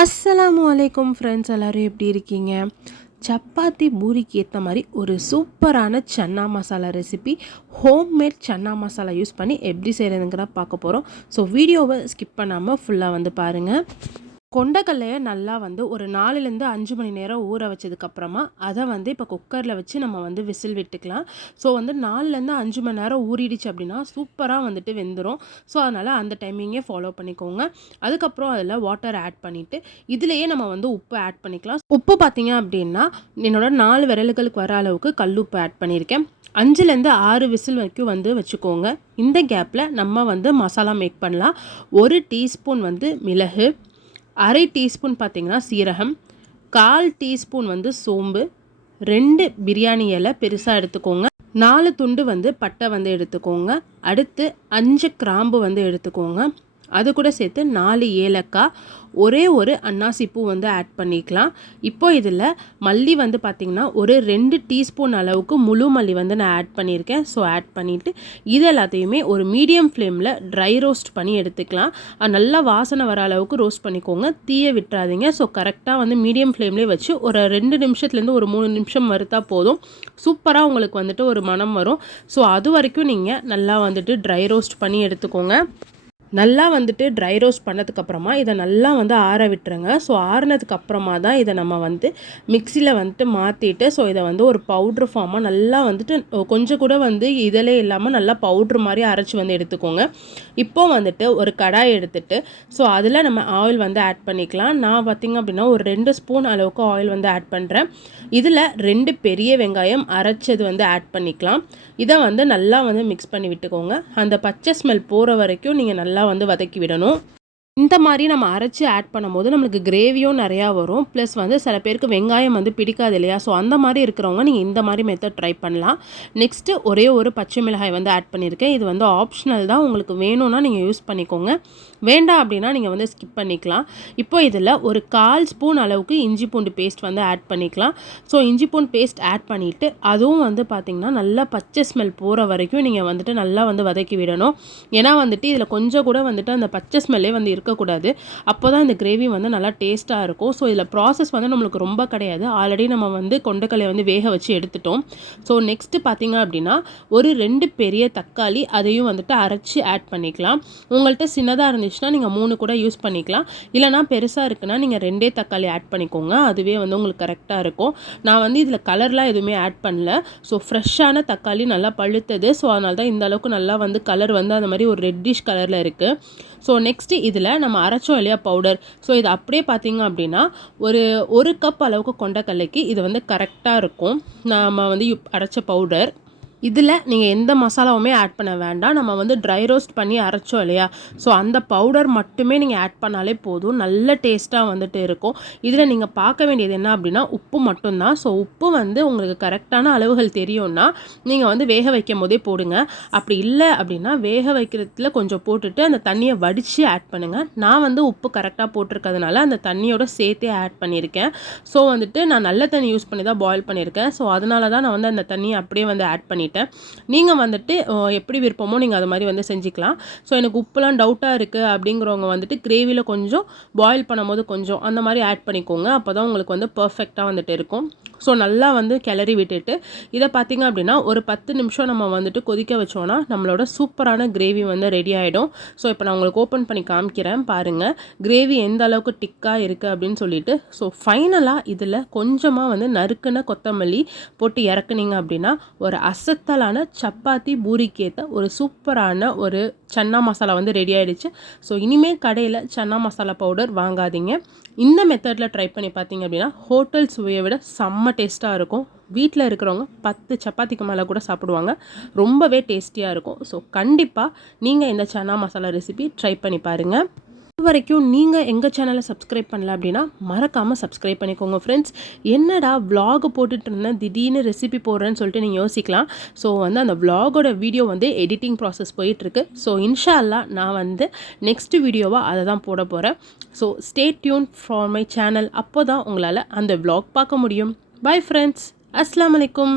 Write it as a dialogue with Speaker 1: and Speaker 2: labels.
Speaker 1: அஸ்ஸலாமு அலைக்கும் ஃப்ரெண்ட்ஸ் எல்லோரும் எப்படி இருக்கீங்க? சப்பாத்தி பூரிக்கு ஏற்ற மாதிரி ஒரு சூப்பரான chana masala recipe homemade chana masala use பண்ணி எப்படி செய்கிறதுங்கிற பார்க்க போகிறோம் ஸோ வீடியோவை ஸ்கிப் பண்ணாமல் ஃபுல்லாக வந்து பாருங்கள் கொண்டக்கல்லையை நல்லா வந்து ஒரு நாலுலேருந்து அஞ்சு மணி நேரம் ஊற வச்சதுக்கப்புறமா அதை வந்து இப்போ குக்கரில் வச்சு நம்ம வந்து விசில் விட்டுக்கலாம். ஸோ வந்து நாலுலேருந்து அஞ்சு மணி நேரம் ஊறிடுச்சு அப்படின்னா சூப்பராக வந்துட்டு வெந்துடும் ஸோ அதனால் அந்த டைமிங்கே ஃபாலோ பண்ணிக்கோங்க. அதுக்கப்புறம் அதில் வாட்டர் ஆட் பண்ணிவிட்டு இதுலேயே நம்ம வந்து உப்பு ஆட் பண்ணிக்கலாம். உப்பு பார்த்திங்க அப்படின்னா என்னோடய நாலு விரல்களுக்கு வர அளவுக்கு கல் உப்பு ஆட் பண்ணியிருக்கேன். அஞ்சுலேருந்து ஆறு விசில் வரைக்கும் வந்து வச்சுக்கோங்க. இந்த கேப்பில் நம்ம வந்து மசாலா மேக் பண்ணலாம். ஒரு டீஸ்பூன் வந்து மிளகு அரை டீஸ்பூன் பார்த்திங்கன்னா சீரகம் கால் டீஸ்பூன் வந்து சோம்பு ரெண்டு பிரியாணி இலை பெருசாக எடுத்துக்கோங்க. நாலு துண்டு வந்து பட்டை வந்து எடுத்துக்கோங்க. அடுத்து அஞ்சு கிராம்பு வந்து எடுத்துக்கோங்க. அது கூட சேர்த்து நாலு ஏலக்காய் ஒரே ஒரு அன்னாசி பூ வந்து ஆட் பண்ணிக்கலாம். இப்போ இதில் மல்லி வந்து பார்த்திங்கன்னா ஒரு ரெண்டு டீஸ்பூன் அளவுக்கு முழு மல்லி வந்து நான் ஆட் பண்ணியிருக்கேன். ஸோ ஆட் பண்ணிவிட்டு இது எல்லாத்தையுமே ஒரு மீடியம் ஃப்ளேமில் ட்ரை ரோஸ்ட் பண்ணி எடுத்துக்கலாம். நல்லா வாசனை வர அளவுக்கு ரோஸ்ட் பண்ணிக்கோங்க. தீயை விட்டுறாதீங்க. ஸோ கரெக்டாக வந்து மீடியம் ஃப்ளேம்லேயே வச்சு ஒரு ரெண்டு நிமிஷத்துலேருந்து ஒரு மூணு நிமிஷம் வறுத்தா போதும். சூப்பராக உங்களுக்கு வந்துட்டு ஒரு மனம் வரும். ஸோ அது வரைக்கும் நீங்கள் நல்லா வந்துட்டு ட்ரை ரோஸ்ட் பண்ணி எடுத்துக்கோங்க. நல்லா வந்துட்டு ட்ரை ரோஸ்ட் பண்ணதுக்கப்புறமா இதை நல்லா வந்து ஆற விட்டுருங்க. ஸோ ஆறினதுக்கப்புறமா தான் இதை நம்ம வந்து மிக்சியில் வந்துட்டு மாற்றிட்டு ஸோ இதை வந்து ஒரு பவுட்ரு ஃபார்மாக நல்லா வந்துட்டு கொஞ்சம் கூட வந்து இதிலே இல்லாமல் நல்லா பவுட்ரு மாதிரி அரைச்சி வந்து எடுத்துக்கோங்க. இப்போ வந்துட்டு ஒரு கடாய் எடுத்துட்டு ஸோ அதில் நம்ம ஆயில் வந்து ஆட் பண்ணிக்கலாம். நான் பார்த்திங்க அப்படின்னா ஒரு ரெண்டு ஸ்பூன் அளவுக்கு ஆயில் வந்து ஆட் பண்ணுறேன் இதில் ரெண்டு பெரிய வெங்காயம் அரைச்சது வந்து ஆட் பண்ணிக்கலாம். இதை வந்து நல்லா வந்து மிக்ஸ் பண்ணி விட்டுக்கோங்க. அந்த பச்சை ஸ்மெல் போகிற வரைக்கும் நீங்கள் நல்லா வந்து வதக்கி விடணும். இந்த மாதிரி நம்ம அரைச்சி ஆட் பண்ணும்போது நம்மளுக்கு கிரேவியும் நிறையா வரும். ப்ளஸ் வந்து சில பேருக்கு வெங்காயம் வந்து பிடிக்காது இல்லையா? ஸோ அந்த மாதிரி இருக்கிறவங்க நீங்கள் இந்த மாதிரி மெத்தட் ட்ரை பண்ணலாம். நெக்ஸ்ட்டு ஒரே ஒரு பச்சை மிளகாய் வந்து ஆட் பண்ணியிருக்கேன். இது வந்து ஆப்ஷனல் தான். உங்களுக்கு வேணும்னா நீங்கள் யூஸ் பண்ணிக்கோங்க. வேண்டாம் அப்படின்னா நீங்கள் வந்து ஸ்கிப் பண்ணிக்கலாம். இப்போ இதில் ஒரு கால் ஸ்பூன் அளவுக்கு இஞ்சி பூண்டு பேஸ்ட் வந்து ஆட் பண்ணிக்கலாம். ஸோ இஞ்சி பூண்டு பேஸ்ட் ஆட் பண்ணிவிட்டு அதுவும் வந்து பார்த்திங்கன்னா நல்லா பச்சை ஸ்மெல் போகிற வரைக்கும் நீங்கள் வந்துட்டு நல்லா வந்து வதக்கி விடணும். ஏன்னா வந்துட்டு இதில் கொஞ்சம் கூட வந்துட்டு அந்த பச்சை ஸ்மெல்லே வந்து இருக்கக்கூடாது. அப்போ தான் இந்த கிரேவி வந்து நல்லா டேஸ்ட்டாக இருக்கும். ஸோ இதில் ப்ராசஸ் வந்து நம்மளுக்கு ரொம்ப கிடையாது. ஆல்ரெடி நம்ம வந்து கொண்டக்கல்லை வந்து வேக வச்சு எடுத்துட்டோம். ஸோ நெக்ஸ்ட்டு பார்த்திங்க அப்படின்னா ஒரு ரெண்டு பெரிய தக்காளி அதையும் வந்துட்டு அரைச்சி ஆட் பண்ணிக்கலாம். உங்கள்கிட்ட சின்னதாக இருந்துச்சுன்னா நீங்கள் மூணு கூட யூஸ் பண்ணிக்கலாம். இல்லைனா பெருசாக இருக்குன்னா நீங்கள் ரெண்டே தக்காளி ஆட் பண்ணிக்கோங்க. அதுவே வந்து உங்களுக்கு கரெக்டாக இருக்கும். நான் வந்து இதில் கலர்லாம் எதுவுமே ஆட் பண்ணல. ஸோ ஃப்ரெஷ்ஷான தக்காளி நல்லா பழுத்தது. ஸோ அதனால தான் இந்த அளவுக்கு நல்லா வந்து கலர் வந்து அந்த மாதிரி ஒரு ரெட்டிஷ் கலரில் இருக்குது ஸோ நெக்ஸ்ட்டு இதில் நம்ம அரைச்சோம் இல்லையா பவுடர் ஸோ இது அப்படியே பார்த்தீங்க அப்படின்னா ஒரு ஒரு கப் அளவுக்கு கொண்டக்கல்லைக்கு இது வந்து கரெக்டாக இருக்கும். நம்ம வந்து அரைச்ச பவுடர் இதில் நீங்கள் எந்த மசாலாவுமே ஆட் பண்ண வேண்டாம். நம்ம வந்து ட்ரை ரோஸ்ட் பண்ணி அரைச்சோம் இல்லையா? ஸோ அந்த பவுடர் மட்டுமே நீங்கள் ஆட் பண்ணாலே போதும். நல்ல டேஸ்ட்டாக வந்துட்டு இருக்கும். இதில் நீங்கள் பார்க்க வேண்டியது என்ன அப்படின்னா உப்பு மட்டும்தான். ஸோ உப்பு வந்து உங்களுக்கு கரெக்டான அளவுகள் தெரியும்னா நீங்கள் வந்து வேக வைக்கும் போதே போடுங்க. அப்படி இல்லை அப்படின்னா வேக வைக்கிறதுல கொஞ்சம் போட்டுட்டு அந்த தண்ணியை வடித்து ஆட் பண்ணுங்கள் நான் வந்து உப்பு கரெக்டாக போட்டிருக்கிறதுனால அந்த தண்ணியோட சேர்த்தே ஆட் பண்ணியிருக்கேன். ஸோ வந்துட்டு நான் நல்ல தண்ணி யூஸ் பண்ணி தான் பாயில் பண்ணியிருக்கேன். ஸோ அதனால தான் நான் வந்து அந்த தண்ணியை அப்படியே வந்து ஆட் பண்ணிட்டேன். பண்ணிட்டேன் நீங்கள் வந்துட்டு எப்படி விருப்பமோ நீங்கள் அது மாதிரி வந்து செஞ்சுக்கலாம். ஸோ எனக்கு உப்புலாம் டவுட்டாக இருக்குது அப்படிங்கிறவங்க வந்துட்டு கிரேவியில் கொஞ்சம் பாயில் பண்ணும்போது கொஞ்சம் அந்த மாதிரி ஆட் பண்ணிக்கோங்க. அப்போ தான் உங்களுக்கு வந்து பர்ஃபெக்டாக வந்துட்டு இருக்கும். ஸோ நல்லா வந்து கிளறி விட்டுட்டு இதை பார்த்திங்க அப்படின்னா ஒரு பத்து நிமிஷம் நம்ம வந்துட்டு கொதிக்க வச்சோன்னா நம்மளோட சூப்பரான கிரேவி வந்து ரெடி ஆகிடும் ஸோ இப்போ நான் உங்களுக்கு ஓப்பன் பண்ணி காமிக்கிறேன் பாருங்கள் கிரேவி எந்த அளவுக்கு டிக்காக இருக்குது அப்படின்னு சொல்லிட்டு ஸோ ஃபைனலாக இதில் கொஞ்சமாக வந்து நறுக்குன கொத்தமல்லி போட்டு இறக்குனீங்க அப்படின்னா ஒரு அசத் அசத்தலான சப்பாத்தி பூரிக்கேற்ற ஒரு சூப்பரான ஒரு சன்னா மசாலா வந்து ரெடி ஆகிடுச்சு ஸோ இனிமேல் கடையில் சன்னா மசாலா பவுடர் வாங்காதீங்க. இந்த மெத்தடில் ட்ரை பண்ணி பார்த்தீங்க அப்படின்னா ஹோட்டல் சுவையை விட செம்ம டேஸ்ட்டாக இருக்கும். வீட்டில் இருக்கிறவங்க பத்து சப்பாத்திக்கு மேலே கூட சாப்பிடுவாங்க. ரொம்பவே டேஸ்டியாக இருக்கும். ஸோ கண்டிப்பாக நீங்கள் இந்த சன்னா மசாலா ரெசிபி ட்ரை பண்ணி பாருங்கள் இது வரைக்கும் நீங்கள் எங்கள் சேனலை சப்ஸ்கிரைப் பண்ணல அப்படின்னா மறக்காமல் சப்ஸ்கிரைப் பண்ணிக்கோங்க ஃப்ரெண்ட்ஸ் என்னடா விலாக் போட்டுட்டு இருந்தேன் திடீர்னு ரெசிபி போடுறேன்னு சொல்லிட்டு நீங்கள் யோசிக்கலாம். ஸோ வந்து அந்த விலாகோட வீடியோ வந்து எடிட்டிங் ப்ராசஸ் போயிட்டுருக்கு. ஸோ இன்ஷால்லா நான் வந்து நெக்ஸ்ட் வீடியோவாக அதை தான் போட போகிறேன் so stay tuned for my channel அப்போ தான் உங்களால் அந்த விலாக் பார்க்க முடியும். பாய் ஃப்ரெண்ட்ஸ் அஸ்லாம் வலைக்கும்